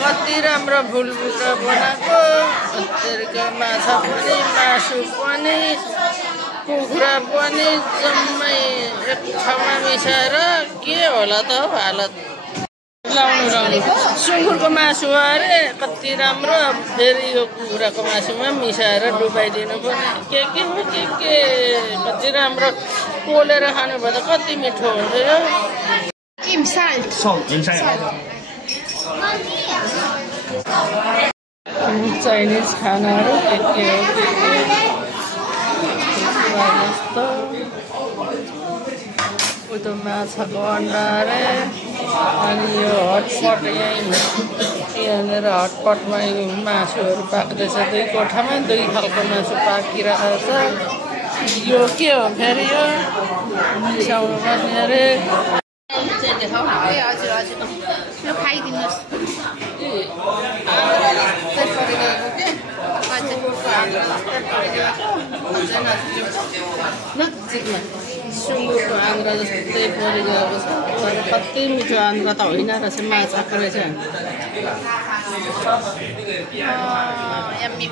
कति राम्रो भुलबुटा बनाएको कतिका माछा पनि मासु पनि कुखुरा पनि जम्मै एक ठाउँमा मिसाएर के होला त हौ हालत लाउनु सुँगुरको मासु अरे कति राम्रो फेरि यो कुखुराको मासुमा मिसाएर डुबाइदिनु पर्ने के हो के कति राम्रो पोलेर खानुभयो त कति मिठो हुन्छ यो चाइनिज खानाहरू के हो जस्तो उतो माछाको अन्डा अरे अनि यो हटपट यहाँनिर हटपटमा मासुहरू पाक्दैछ दुई कोठामा दुई खालको मासु पाकिरहेको छ यो के हो फेरि यो मिसाउनु पर्ने अरे यो खाइदिनुहोस् नजिकमा सुँगुरको आन्द्रा जस्तै परिगएको छ तर कति मिठो आन्द्रा त होइन रहेछ माछाको रहेछ यम्मी